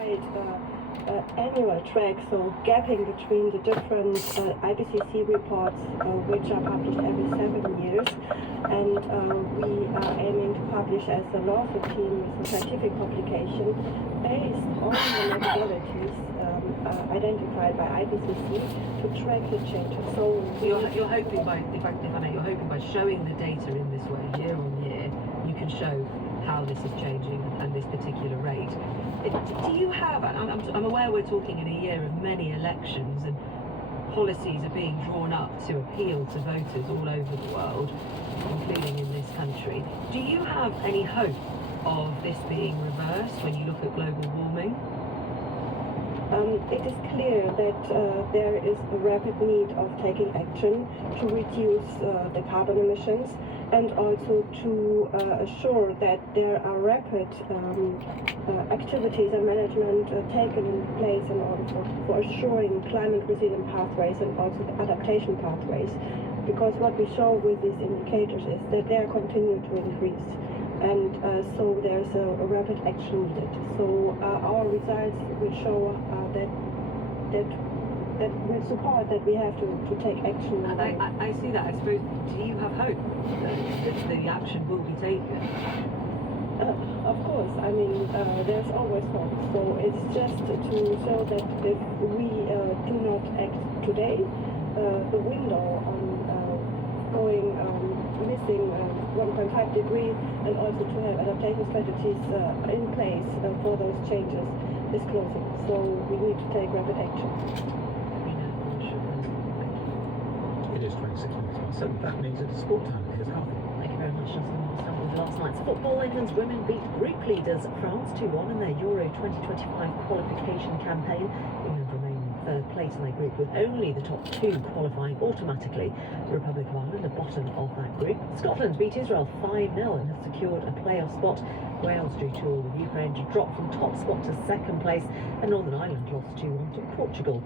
Annual track, so gapping between the different IPCC reports, which are published every 7 years, and we are aiming to publish as a law routine with a scientific publication based on the methodologies identified by IPCC to track the changes. So you're hoping by, if I may, you're hoping by showing the data in this way year on year, you can show how this is changing and this particular rate. Do you have, I'm aware we're talking in a year of many elections and policies are being drawn up to appeal to voters all over the world, including in this country. Do you have any hope of this being reversed when you look at global warming? It is clear that there is a rapid need of taking action to reduce the carbon emissions and also to assure that there are rapid activities and management taken in place in order for assuring climate resilient pathways and also the adaptation pathways. Because what we show with these indicators is that they are continuing to increase. And so there's a rapid action needed. So our results will show that will support that we have to take action. I see that. I suppose, do you have hope that the action will be taken? Of course. I mean, there's always hope. So it's just to show that if we do not act today, the window on going missing 1.5 degree and also to have adaptation strategies in place for those changes is closing. So we need to take rapid action. It is 26 minutes past 7. That means it's sport time. Here's Harvey. Thank you very much, Justin. We'll start with last night's football. England's women beat group leaders France 2-1 in their Euro 2025 qualification campaign. England remain third place in their group with only the top two qualifying automatically. The Republic of Ireland are bottom of that group. Scotland beat Israel 5-0 and have secured a playoff spot. Wales drew 2-2 with Ukraine to drop from top spot to second place, and Northern Ireland lost 2-1 to Portugal.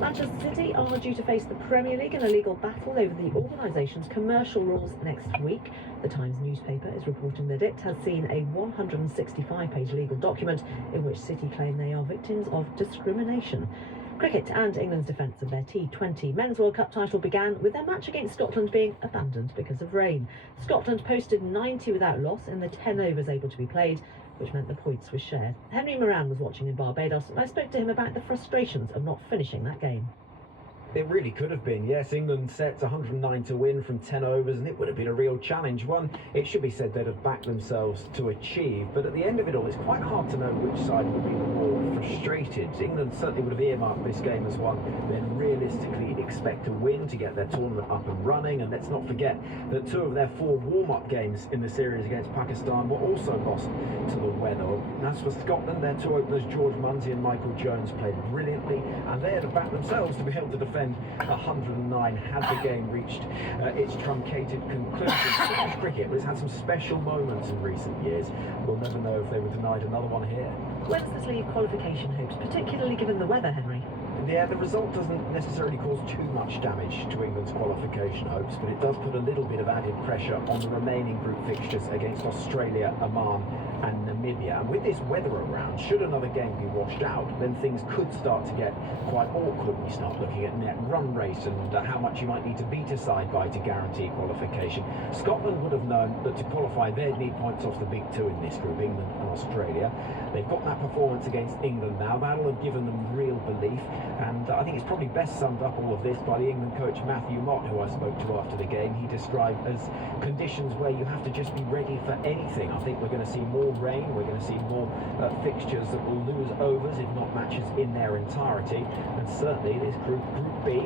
Manchester City are due to face the Premier League in a legal battle over the organisation's commercial rules next week. The Times newspaper is reporting that it has seen a 165-page legal document in which City claim they are victims of discrimination. Cricket and England's defence of their T20 Men's World Cup title began with their match against Scotland being abandoned because of rain. Scotland posted 90 without loss in the 10 overs able to be played, which meant the points were shared. Henry Moran was watching in Barbados, and I spoke to him about the frustrations of not finishing that game. It really could have been, yes. England set 109 to win from 10 overs, and it would have been a real challenge. One, it should be said they'd have backed themselves to achieve, but at the end of it all, it's quite hard to know which side would be the more frustrated. England certainly would have earmarked this game as one they'd realistically expect to win to get their tournament up and running, and let's not forget that 2 of their 4 warm-up games in the series against Pakistan were also lost to the weather. As for Scotland, their 2 openers, George Munsey and Michael Jones, played brilliantly, and they'd have backed themselves to be able to defend 109 had the game reached its truncated conclusion. Scottish cricket has had some special moments in recent years. We'll never know if they were denied another one here. When's this leave qualification hopes, particularly given the weather, Henry? Yeah, the result doesn't necessarily cause too much damage to England's qualification hopes, but it does put a little bit of added pressure on the remaining group fixtures against Australia, Oman and Namibia. And with this weather around, should another game be washed out, then things could start to get quite awkward. We start looking at net run rate and how much you might need to beat a side by to guarantee qualification. Scotland would have known that to qualify they'd need points off the big 2 in this group, England and Australia. They've got that performance against England now. That'll have given them real belief. And I think it's probably best summed up all of this by the England coach Matthew Mott, who I spoke to after the game. He described as conditions where you have to just be ready for anything. I think we're going to see more rain, we're going to see more fixtures that will lose overs, if not matches, in their entirety. And certainly this Group B,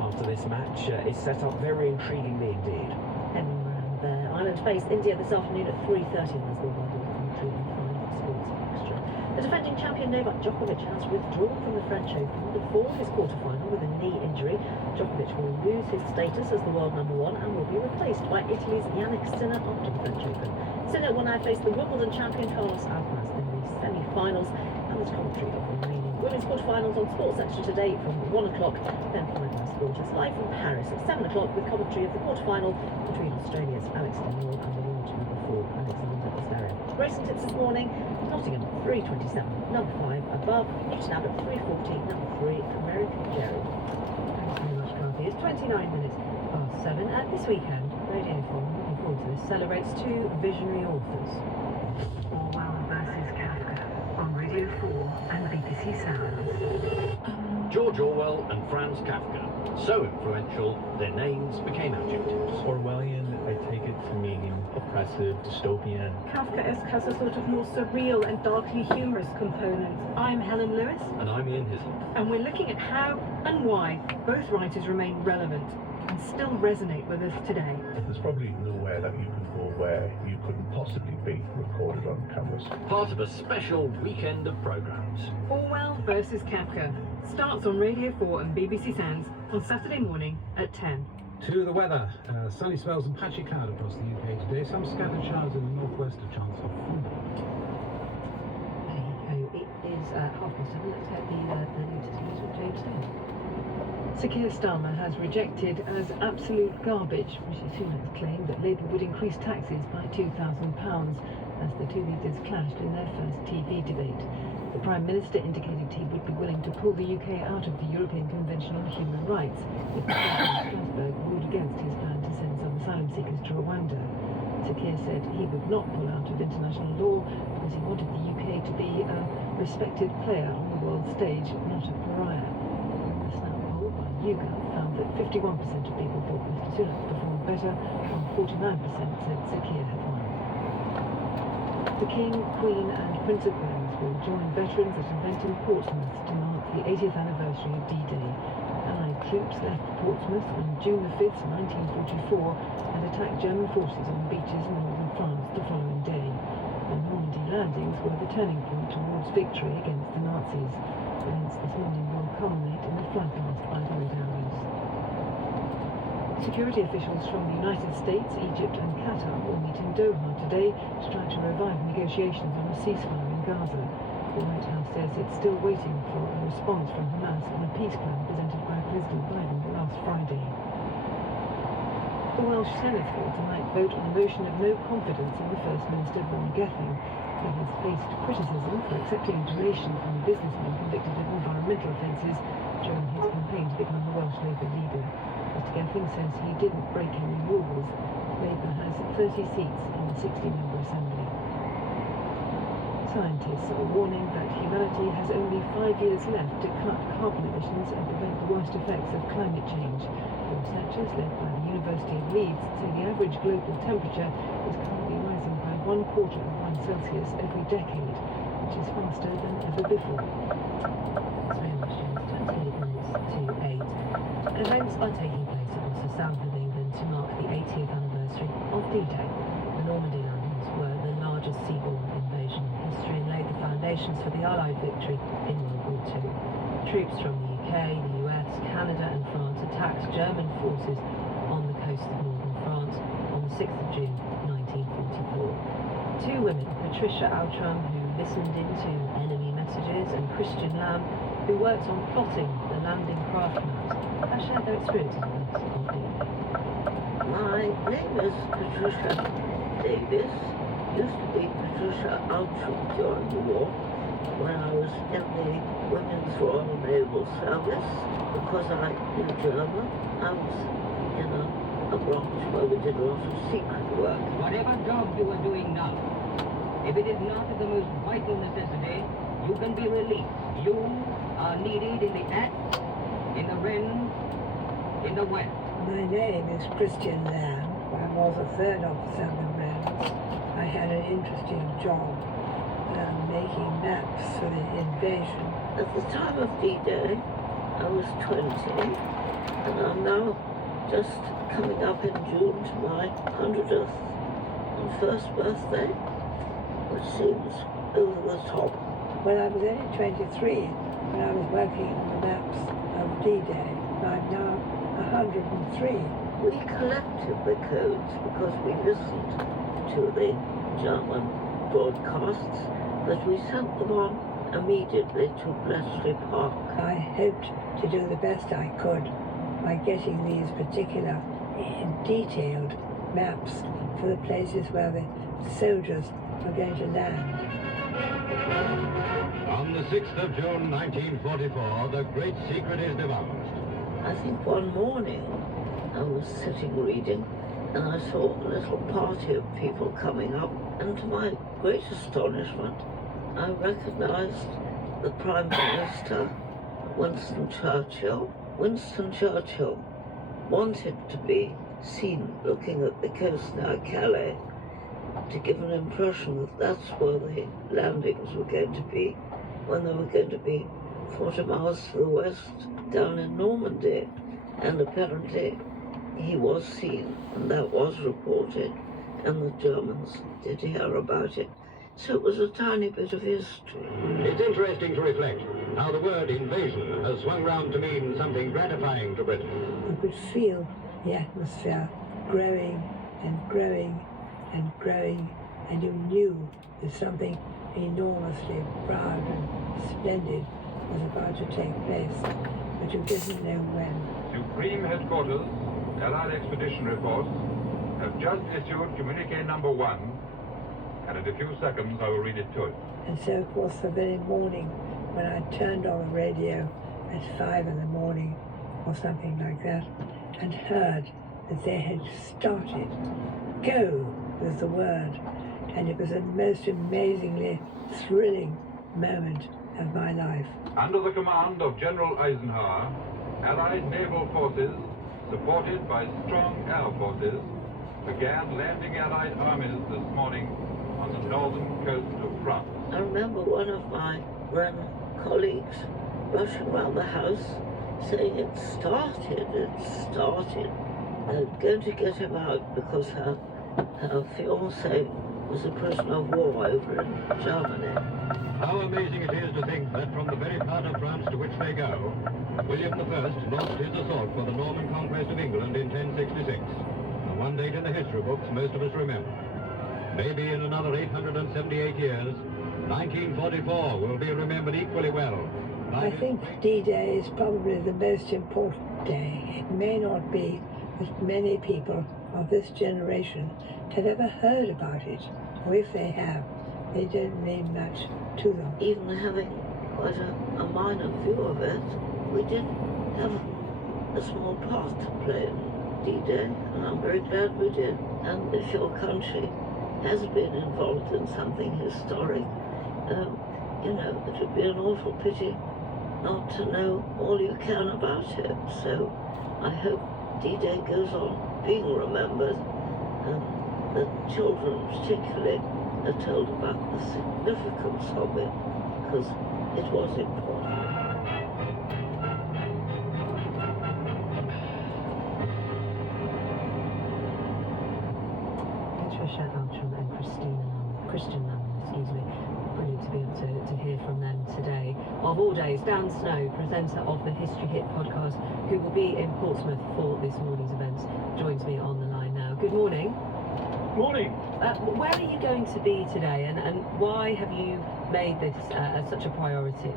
after this match, is set up very intriguingly indeed. Henry Moran there. Ireland face India this afternoon at 3:30, and there's the wider commentary and final sports extra. The defending champion Novak Djokovic has withdrawn from the French Open before his quarter-final with a knee injury. Djokovic will lose his status as the world number 1 and will be replaced by Italy's Yannick Sinner after the French Open. Sinner will now face the Wimbledon champion Carlos Alcaraz in the semi-finals, and there's commentary of the remaining women's quarter-finals on Sports Extra today from 1 o'clock. Then Five Live Sport is live from Paris at 7 o'clock with commentary of the quarter-final between Australia's Alex de Minaur and the world number 4 Alexander Zverev. Racing tips this morning. Nottingham 327, number 5 above, Newton Abbot 314, number 3 American Jerry. Thanks very much, Kathy. It's 29 minutes past 7, and this weekend, Radio 4, looking forward to this, celebrates two visionary authors. Orwell versus Kafka on Radio 4 and BBC Sounds. George Orwell and Franz Kafka. So influential, their names became adjectives. Orwellian, I take it to mean oppressive, dystopian. Kafkaesque has a sort of more surreal and darkly humorous component. I'm Helen Lewis, And I'm Ian Hislop. and we're looking at how and why both writers remain relevant and still resonate with us today. There's probably nowhere that you can go where you couldn't possibly be recorded on cameras. Part of a special weekend of programmes. Orwell versus Kafka starts on Radio 4 and BBC Sounds on Saturday morning at 10. To the weather, sunny spells and patchy cloud across the UK today. Some scattered showers in the northwest, a chance of thunderstorms. There you go. It is 7:30. Let's get the latest news from James Stone. Sir Keir Starmer has rejected as absolute garbage Rishi Sunak's claim that Labour would increase taxes by £2,000 as the two leaders clashed in their first TV debate. The Prime Minister indicated he would be willing to pull the UK out of the European Convention on Human Rights if the court in Strasbourg ruled against his plan to send some asylum seekers to Rwanda. Sir Keir said he would not pull out of international law because he wanted the UK to be a respected player on the world stage, not a pariah. A Snap poll by YouGov found that 51% of people thought Mr Sunak performed better, while 49% said Sir Keir had won. The King, Queen and Prince of Wales will join veterans at an event in Portsmouth to mark the 80th anniversary of D-Day. Allied troops left Portsmouth on June the 5th, 1944 and attacked German forces on beaches in northern France the following day. The Normandy landings were the turning point towards victory against the Nazis. Events this morning will culminate in a flag blast by the Red Arrows. Security officials from the United States, Egypt and Qatar will meet in Doha today to try to revive negotiations on a ceasefire in Gaza. The White House says it's still waiting for a response from Hamas on a peace plan presented by President Biden last Friday. The Welsh Senate will tonight vote on a motion of no confidence in the First Minister Vaughan Gething. He has faced criticism for accepting a donation from a businessman convicted of environmental offences during his campaign to become the Welsh Labour leader. Mr Gething says he didn't break any rules. Labour has 30 seats in the 60-member assembly. Scientists are warning that humanity has only 5 years left to cut carbon emissions and prevent the worst effects of climate change. The researchers, led by the University of Leeds, say the average global temperature is currently rising by 1/4 of 1 Celsius every decade, which is faster than ever before. Thanks very much, James. 28 minutes to 8. Events are taking place across the south of England to mark the 80th anniversary of D-Day. The Normandy landings were the largest seaborne invasion in history and laid the foundations for the Allied victory in World War II. Troops from the UK, the US, Canada and France attacked German forces on the coast of northern France on the 6th of June 1944. Two women, Patricia Outram, who listened into enemy messages, and Christian Lamb, who worked on plotting the landing craft maps, have shared their experiences with us on D-Day. My name is Patricia Davis. Used to be Patricia Outram during the war when I was in the Women's Royal Naval Service. Because I knew German, I was in a branch where we did a lot of secret work. Whatever job you are doing now, if it is not the most vital necessity, you can be released. You are needed in the East, in the Ren, in the West. My name is Christian Lamb. I was a third officer in the Reds. I had an interesting job making maps for the invasion. At the time of D-Day, I was 20, and I'm now just coming up in June to my 100th and first birthday, which seems over the top. When I was only 23, when I was working on the maps of D-Day, I'm now 103. We collected the codes because we listened to the German broadcasts, but we sent them on immediately to Bletchley Park. I hoped to do the best I could by getting these particular detailed maps for the places where the soldiers are going to land. On the 6th of June 1944, the great secret is divulged. I think one morning I was sitting reading and I saw a little party of people coming up, and to my great astonishment I recognized the Prime Minister, Winston Churchill. Winston Churchill wanted to be seen looking at the coast near Calais to give an impression that that's where the landings were going to be when they were going to be 40 miles to the west down in Normandy. And apparently he was seen, and that was reported, and the Germans did hear about it. So it was a tiny bit of history. It's interesting to reflect how the word invasion has swung round to mean something gratifying to Britain. You could feel the atmosphere growing and growing and growing, and you knew that something enormously proud and splendid was about to take place, but you didn't know when. Supreme Headquarters, Allied Expeditionary Force, have just issued communique number 1, and in a few seconds I will read it to you. And so, of course, the very morning when I turned on the radio at 5 in the morning or something like that, and heard that they had started, go was the word, and it was the most amazingly thrilling moment of my life. Under the command of General Eisenhower, Allied naval forces, supported by strong air forces, began landing Allied armies this morning on the northern coast of France. I remember one of my Wren colleagues rushing around the house saying it started. They're going to get him out because her fiancé was a prisoner of war over in Germany. How amazing it is to think that from the very part of France to which they go, William I launched his assault for the Norman conquest of England in 1066. And one date in the history books most of us remember. Maybe in another 878 years, 1944 will be remembered equally well. I think D-Day is probably the most important day. It may not be that many people of this generation have ever heard about it, or if they have, they don't mean much to them. Even having quite a minor view of it, we did have a small part to play in D-Day, and I'm very glad we did. And if your country has been involved in something historic, it would be an awful pity not to know all you can about it. So I hope D-Day goes on being remembered, and that children particularly are told about the significance of it, because it was important. Patricia Outram and Christian Lamb, brilliant to be able to hear from them today. Of all days, Dan Snow, presenter of the History Hit podcast, who will be in Portsmouth for this morning's events, joins me on the line now. Good morning. Morning. Where are you going to be today, and why have you made this such a priority?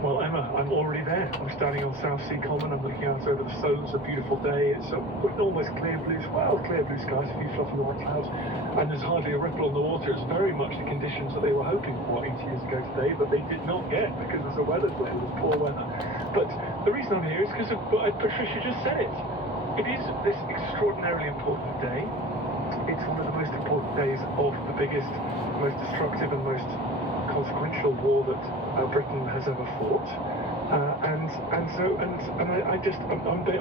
Well, Emma, I'm already there. I'm standing on South Sea Common. I'm looking out over the Solent. It's a beautiful day. It's almost clear blue skies, a few fluffy white clouds, and there's hardly a ripple on the water. It's very much the conditions that they were hoping for 80 years ago today, but they did not get because of the weather. It was poor weather. But the reason I'm here is because of what Patricia just said. It is this extraordinarily important day. It's one of the most important days of the biggest, most destructive and most consequential war that Britain has ever fought,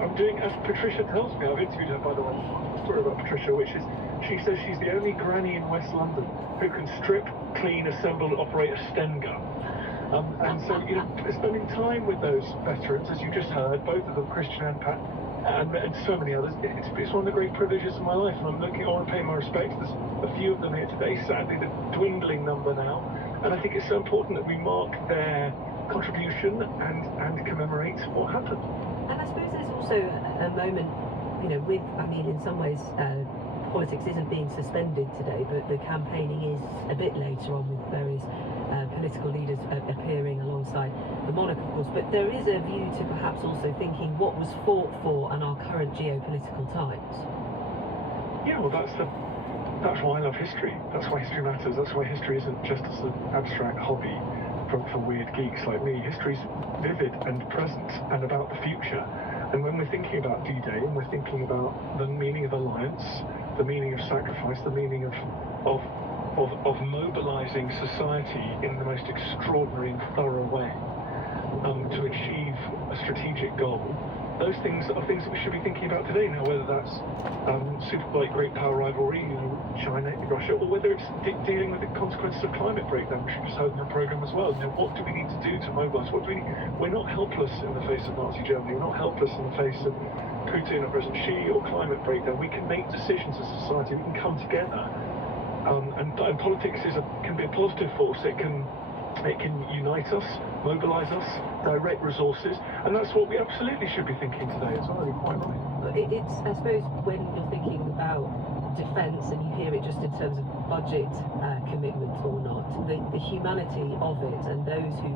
I'm doing as Patricia tells me. I've interviewed her, by the way, a story about Patricia, which is she says she's the only granny in West London who can strip, clean, assemble, and operate a Sten gun. And so spending time with those veterans, as you just heard, both of them, Christian and Pat, and so many others, it's one of the great privileges of my life, and I want to pay my respects. There's a few of them here today, sadly the dwindling number now, and I think it's so important that we mark their contribution and commemorate what happened. And I suppose there's also a moment, in some ways politics isn't being suspended today, but the campaigning is a bit later on with various political leaders appearing alongside the monarch, of course. But there is a view to perhaps also thinking what was fought for and our current geopolitical times. Yeah, well, that's that's why I love history. That's why history matters. That's why history isn't just an abstract hobby for weird geeks like me. History's vivid and present and about the future. And when we're thinking about D-Day and we're thinking about the meaning of alliance, the meaning of sacrifice, the meaning of mobilizing society in the most extraordinary and thorough way to achieve a strategic goal, those things are things that we should be thinking about today now, whether that's superbike great power rivalry, China, Russia, or whether it's dealing with the consequences of climate breakdown, which we just heard in the programme as well. What do we need to do to mobilise? We're not helpless in the face of Nazi Germany. We're not helpless in the face of Putin or President Xi or climate breakdown. We can make decisions as a society. We can come together. And politics can be a positive force. It can unite us, mobilise us, direct resources, and that's what we absolutely should be thinking today as well. You're quite right. It's, I suppose, when you're thinking about defence and you hear it just in terms of budget commitment or not, the humanity of it and those who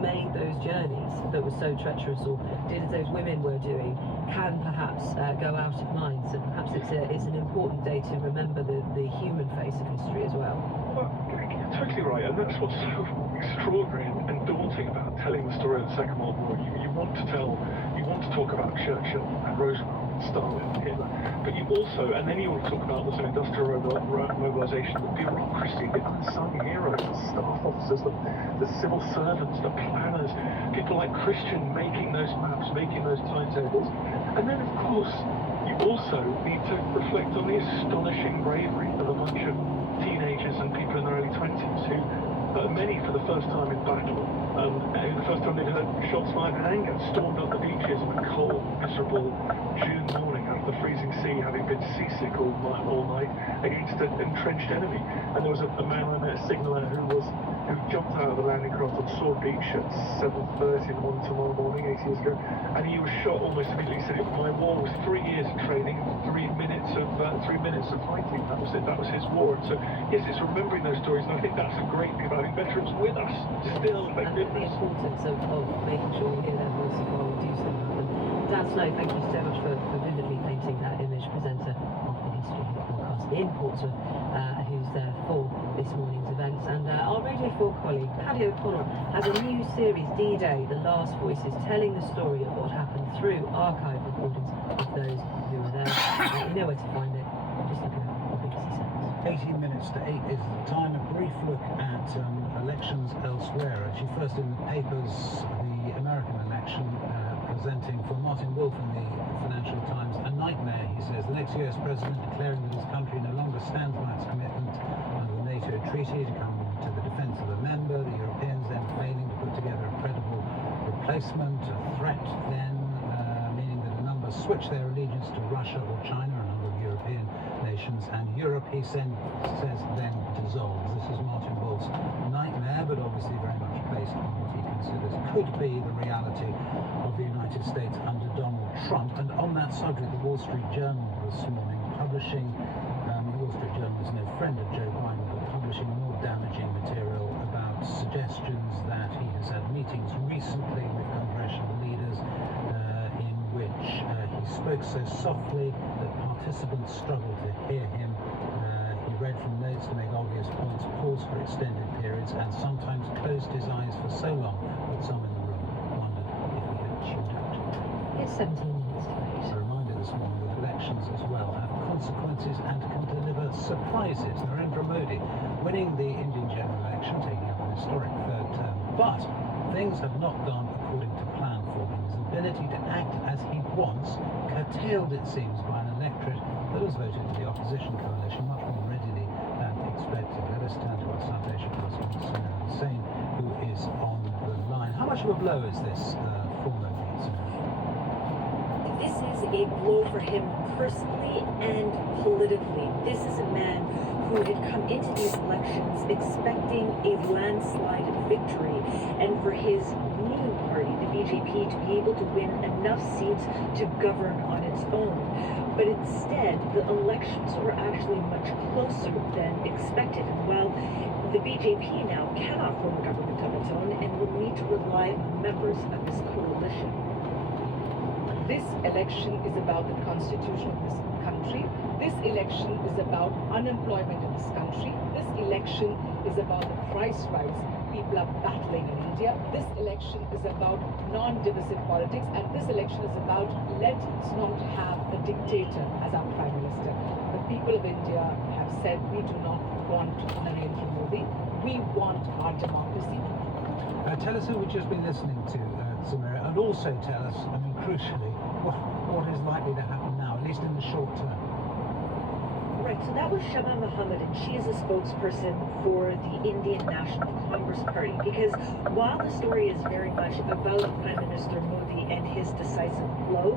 made those journeys that were so treacherous or did as those women were doing can perhaps go out of mind. So perhaps it's an important day to remember the human face of history as well. Well, you're totally right, and that's what's so extraordinary and daunting about telling the story of the Second World War. You want to talk about Churchill and Roosevelt, Stalin, Hitler, but you also, and then you want to talk about the industrial mobilisation, the bureaucracy, the unsung heroes, the staff officers, the civil servants, the planners, people like Christian making those maps, making those timetables, and then of course you also need to reflect on the astonishing bravery of a bunch of teenagers and people in their early 20s who, many for the first time in battle, the first time they'd heard shots fired in anger, stormed up the beaches on a cold, miserable June morning out of the freezing sea, having been seasick all night against an entrenched enemy. And there was a man I met, a signaller, who jumped out of the landing craft on Sword Beach at 7:30 in the morning tomorrow morning, 8 years ago, and he was shot almost immediately. He said, my war was 3 years of training, 3 minutes of fighting. That was it. That was his war. And so yes, it's remembering those stories, and I think that's a great thing about having veterans with us still. And the importance of making sure we hear their voices while we do so. And Dan Snow, thank you so much for vividly painting that image, presenter of the History Hit podcast in Portsmouth, who's there for this morning's events. And our Radio 4 colleague, Paddy O'Connell, has a new series, D-Day, The Last Voices, telling the story of what happened through archive recordings of those who were there. You know where to find it. Just look it up on BBC Sounds. 18 minutes to 8 is the time. A brief look at elections elsewhere. Actually, first in the papers, the American election, presenting for Martin Wolf in the Financial Times a nightmare, he says. The next US president declaring that his country no longer stands by its commitment under the NATO treaty to come to the defence of a member, the Europeans then failing to put together a credible replacement, a threat then, meaning that a number switch their allegiance to Russia or China, a number of European nations, and Europe, he says, then dissolves. This is Martin Wolf's nightmare, but obviously very much based on what he considers could be the reality of the United States under Donald Trump. And on that subject, the Wall Street Journal this morning publishing, the Wall Street Journal is no friend of Joe Biden, but publishing more damaging material about suggestions that he has had meetings recently with congressional leaders in which he spoke so softly that participants struggled to hear him. He read from notes to make obvious points, paused for extended periods, and sometimes closed his eyes for so long that some in the room wondered if he had tuned out. It's 17 minutes late. A reminder this morning that elections as well have consequences and can deliver surprises. Narendra Modi winning the Indian general election, taking up an historic third term, but things have not gone according to plan for him. His ability to act as he wants, curtailed, it seems, by an electorate that has voted for the opposition coalition much more readily than expected. Let us turn to our South Asia correspondent, Sunil Hussain, who is on the line. How much of a blow is this for Modi? This is a blow for him personally and politically. This is a man who had come into these elections expecting a landslide victory, and for his new party, the BJP, to be able to win enough seats to govern on its own. But instead, the elections were actually much closer than expected. And while the BJP now cannot form a government of its own and will need to rely on members of this coalition. This election is about the constitution of this country, This election is about unemployment in this country. This election is about the price rise people are battling in India. This election is about non-divisive politics, and this election is about let's not have a dictator as our Prime Minister. The people of India have said we do not want Narendra Modi. We want our democracy. Tell us who we've just been listening to, Samira, and also tell us, I mean, crucially, what is likely to happen now, at least in the short term. Right, so that was Shama Muhammad, and she is a spokesperson for the Indian National Congress Party, because while the story is very much about Prime Minister Modi and his decisive blow,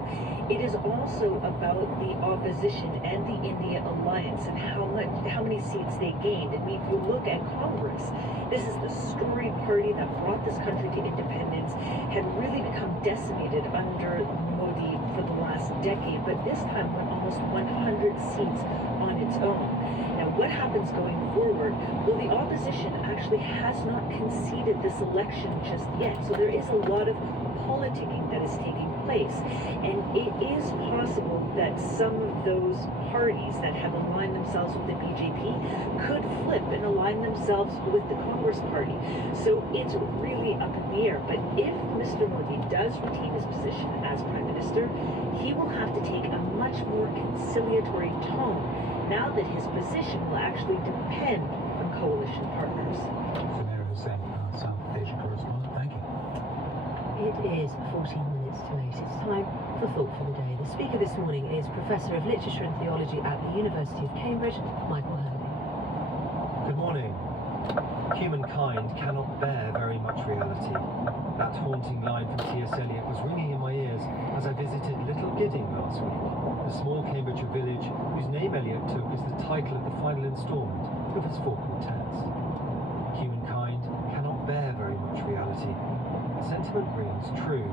it is also about the opposition and the India alliance and how many seats they gained. I mean, if you look at Congress, this is the storied party that brought this country to independence, had really become decimated under Modi for the last decade, but this time went almost 100 seats on its own. Now, what happens going forward? Well, the opposition actually has not conceded this election just yet, so there is a lot of politicking that is taking place, and it is possible that some of those parties that have aligned themselves with the BJP could flip and align themselves with the Congress Party. So it's really up in the air. But if Mr. Modi does retain his position as Prime Minister, he will have to take a much more conciliatory tone now that his position will actually depend on coalition partners. Samira Hussain, our South Asia correspondent, thank you. It is 14 minutes to 8. It's time for Thought for the Day. The speaker this morning is Professor of Literature and Theology at the University of Cambridge, Michael Hurley. Good morning. Humankind cannot bear very much reality. That haunting line from T.S. Eliot was ringing in my ears as I visited Little Gidding last week, the small Cambridgeshire village whose name Eliot took as the title of the final instalment of his 4 quartets. Humankind cannot bear very much reality. The sentiment rings true.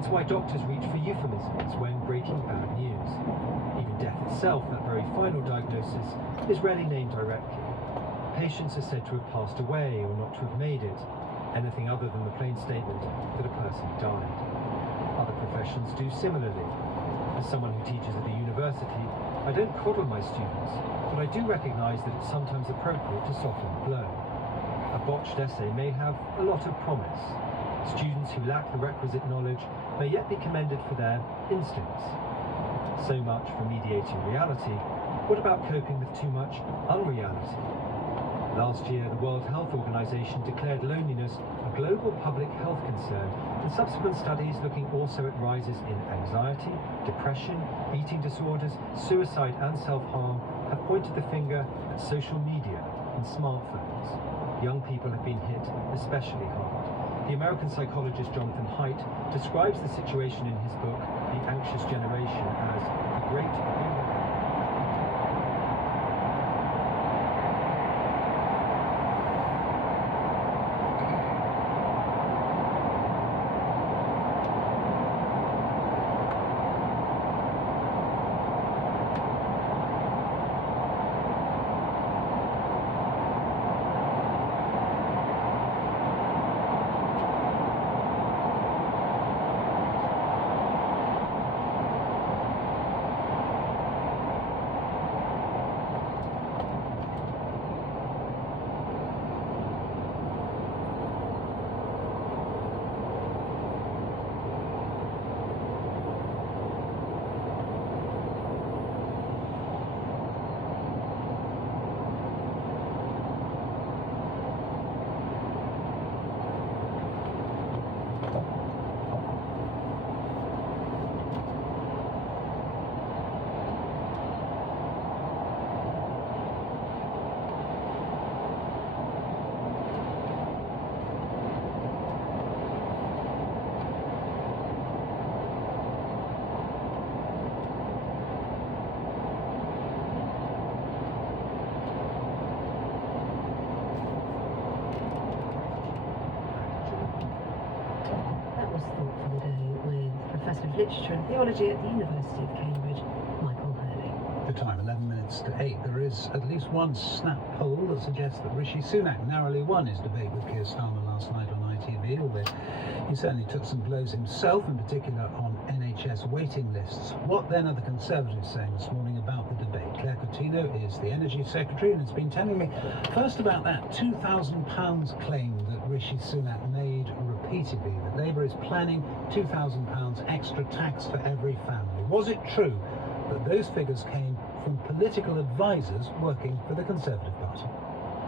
It's why doctors reach for euphemisms when breaking bad news. Even death itself, that very final diagnosis, is rarely named directly. Patients are said to have passed away or not to have made it, anything other than the plain statement that a person died. Other professions do similarly. As someone who teaches at a university, I don't coddle my students, but I do recognise that it's sometimes appropriate to soften the blow. A botched essay may have a lot of promise. Students who lack the requisite knowledge may yet be commended for their instincts. So much for mediating reality. What about coping with too much unreality? Last year, the World Health Organization declared loneliness a global public health concern, and subsequent studies looking also at rises in anxiety, depression, eating disorders, suicide and self-harm have pointed the finger at social media and smartphones. Young people have been hit especially hard. The American psychologist Jonathan Haidt describes the situation in his book, The Anxious Generation, as the great Literature and Theology at the University of Cambridge, Michael Hurley. The time, 11 minutes to 8. There is at least one snap poll that suggests that Rishi Sunak narrowly won his debate with Keir Starmer last night on ITV, although he certainly took some blows himself, in particular on NHS waiting lists. What then are the Conservatives saying this morning about the debate? Claire Coutinho is the Energy Secretary and has been telling me first about that £2,000 claim that Rishi Sunak made repeatedly, that Labour is planning £2,000 extra tax for every family. Was it true that those figures came from political advisors working for the Conservative Party?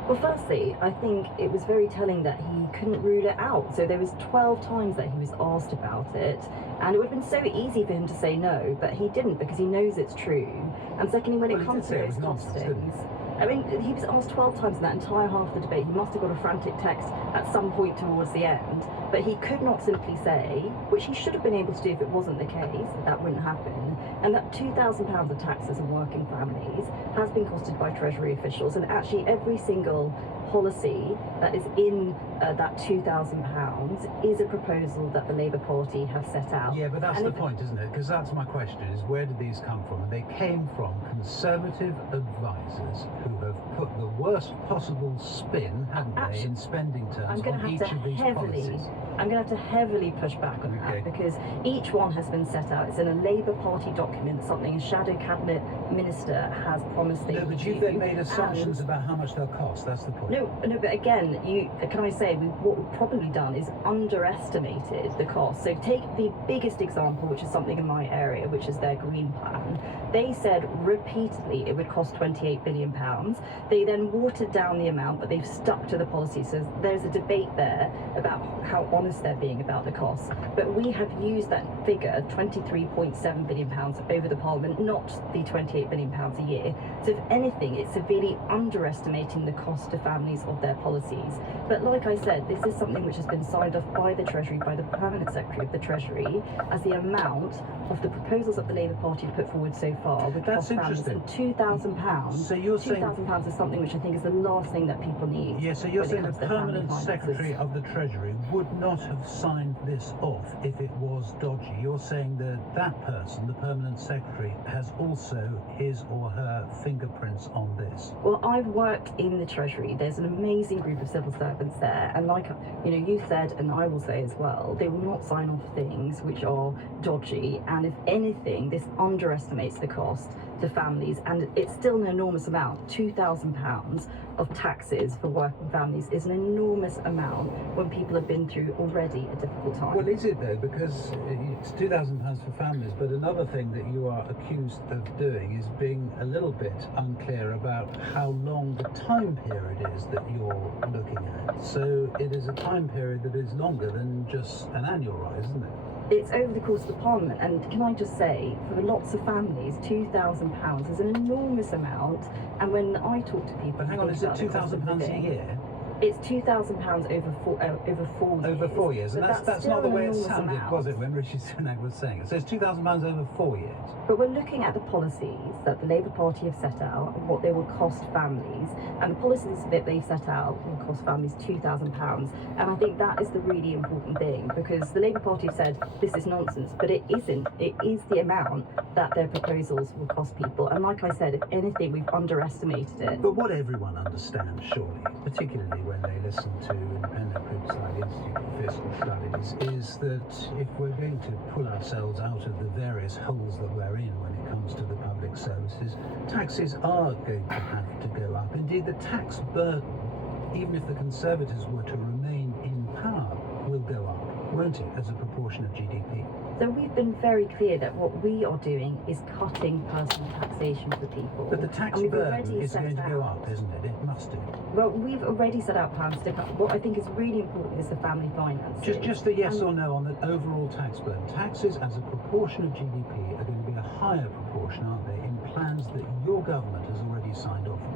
Well, firstly, I think it was very telling that he couldn't rule it out. So there was 12 times that he was asked about it, and it would have been so easy for him to say no, but he didn't because he knows it's true. And secondly, when it comes to those costings, I mean, he was asked 12 times in that entire half of the debate. He must have got a frantic text at some point towards the end, but he could not simply say, which he should have been able to do if it wasn't the case, that wouldn't happen, and that £2,000 of taxes on working families has been costed by Treasury officials, and actually every single policy that is in that £2,000 is a proposal that the Labour Party have set out. Yeah, but that's the point, isn't it? Because that's my question, is where did these come from? And they came from Conservative advisors who have put the worst possible spin, haven't they, in spending terms on each of these policies. I'm going to have to heavily push back on that because each one has been set out. It's in a Labour Party document, something a shadow cabinet minister has promised they would do. No, but you've then made assumptions about how much they'll cost. That's the point. No, but again, can I say what we've probably done is underestimated the cost. So take the biggest example, which is something in my area, which is their green plan. They said repeatedly it would cost £28 billion. They then watered down the amount, but they've stuck to the policy. So there's a debate there about how honest they're being about the costs. But we have used that figure, £23.7 billion, over the Parliament, not the £28 billion a year. So if anything, it's severely underestimating the cost to families of their policies. But like I said, this is something which has been signed off by the Treasury, by the Permanent Secretary of the Treasury, as the amount of the proposals that the Labour Party have put forward so far would cost families £2,000. So you're saying £2,000 is something which I think is the last thing that people need. Yeah, so you're saying the Permanent Secretary of the Treasury would not have signed this off if it was dodgy. You're saying that that person, the Permanent Secretary, has also his or her fingerprints on this. Well, I've worked in the Treasury. There's an amazing group of civil servants there, and like you said, and I will say as well, they will not sign off things which are dodgy. And if anything, this underestimates the cost to families, and it's still an enormous amount. £2,000 of taxes for working families is an enormous amount when people have been through already a difficult time. Well, is it though? Because it's £2,000 for families, but another thing that you are accused of doing is being a little bit unclear about how long the time period is that you're looking at. So it is a time period that is longer than just an annual rise, isn't it? It's over the course of the Parliament, and can I just say, for lots of families, £2,000 is an enormous amount. And when I talk to people, but hang on, is it £2,000 a year? It's £2,000 over 4 years. Over 4 years, and that's not the way it enormous sounded, amount. was it, when Rishi Sunak was saying it? So it's £2,000 over 4 years. But we're looking at the policies that the Labour Party have set out and what they will cost families. And the policies that they've set out will cost families £2,000. And I think that is the really important thing, because the Labour Party have said this is nonsense, but it isn't. It is the amount that their proposals will cost people. And like I said, if anything, we've underestimated it. But what everyone understands, surely, particularly when they listen to independent groups like the Institute for Fiscal Studies, is that if we're going to pull ourselves out of the various holes that we're in when it comes to the public services, taxes are going to have to go up. Indeed, the tax burden, even if the Conservatives were to remain in power, will go up, won't it, as a proportion of GDP? So we've been very clear that what we are doing is cutting personal taxation for people. But the tax burden is going to go up, isn't it? It must do. Well, we've already set out plans to cut. What I think is really important is the family finances. Just a yes or no on the overall tax burden. Taxes as a proportion of GDP are going to be a higher proportion, aren't they, in plans that your government has already signed off on?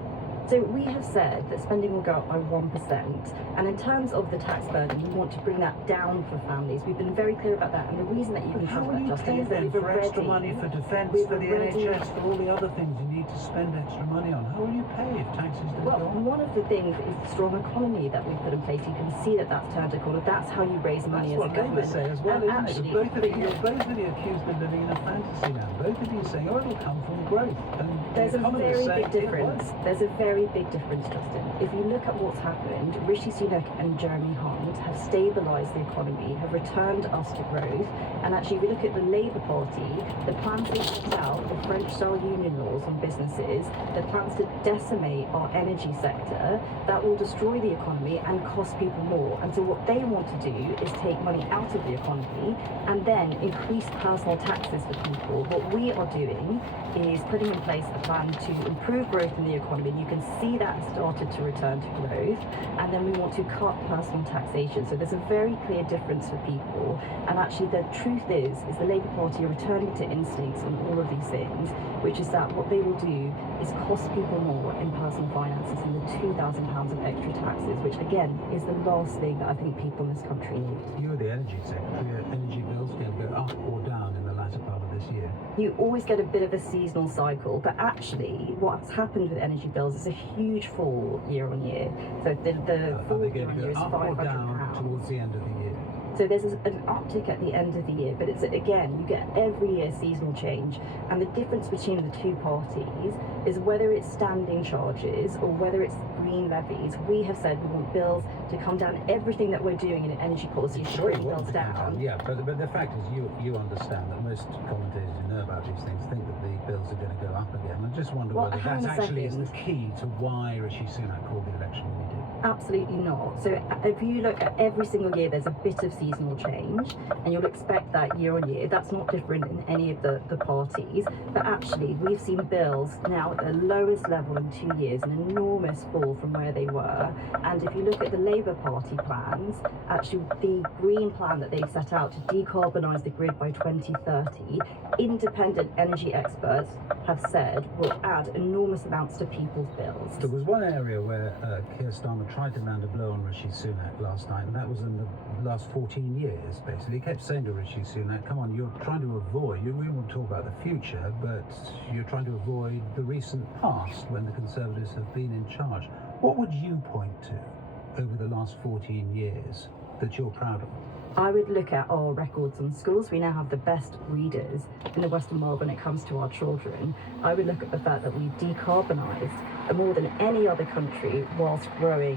So we have said that spending will go up by 1%, and in terms of the tax burden, we want to bring that down for families. We've been very clear about that, and the reason that you can have that, Justin, is that we've for already... extra money for defence, for the NHS, for all the other things you need to spend extra money on? How will you pay if taxes don't go up? One of the things is the strong economy that we've put in place. You can see that that's turned a corner. That's how you raise money as a government. That's what Labour say as well, And isn't actually, it? You're both of you accused of living in a fantasy now. Both of you saying, oh, it'll come from growth. And there's a very big difference. There's a very very big difference, Justin. If you look at what's happened, Rishi Sunak and Jeremy Hunt have stabilised the economy, have returned us to growth, and actually if you look at the Labour Party, the plans they set out, the French-style union laws on businesses, the plans to decimate our energy sector, that will destroy the economy and cost people more. And so what they want to do is take money out of the economy and then increase personal taxes for people. What we are doing is putting in place a plan to improve growth in the economy. You can see that started to return to growth, and then we want to cut personal taxation. So there's a very clear difference for people. And actually the truth is the Labour Party are returning to instincts on all of these things, which is that what they will do is cost people more in personal finances in the £2,000 of extra taxes, which again is the last thing that I think people in this country need. You're the energy secretary. Are energy bills going to go up or down in the latter part of this year? You always get a bit of a seasonal cycle, but actually what's happened with energy bills is a huge fall year on year. So the fall year on year is up or down £500. towards the end of the year? So there's an uptick at the end of the year, but it's again, you get every year seasonal change. And the difference between the two parties is whether it's standing charges or whether it's green levies. We have said we want bills to come down. Everything that we're doing in energy policy is to bring bills down. Yeah, but the fact is you understand that most commentators who know about these things think that the bills are going to go up again. I just wonder whether that actually is the key to why Rishi Sunak called the election when he did. Absolutely not. So if you look at every single year, there's a bit of seasonal change, and you'll expect that year on year. That's not different in any of the parties. But actually, we've seen bills now at the lowest level in 2 years, an enormous fall from where they were. And if you look at the Labour Party plans, actually the green plan that they set out to decarbonise the grid by 2030, independent energy experts have said will add enormous amounts to people's bills. There was one area where Keir Starmer tried to land a blow on Rishi Sunak last night, and that was in the last 14 years, basically. He kept saying to Rishi Sunak, come on, you're trying to avoid, we won't talk about the future, but you're trying to avoid the recent past when the Conservatives have been in charge. What would you point to over the last 14 years that you're proud of? I would look at our records on schools. We now have the best readers in the Western world when it comes to our children. I would look at the fact that we decarbonised more than any other country whilst growing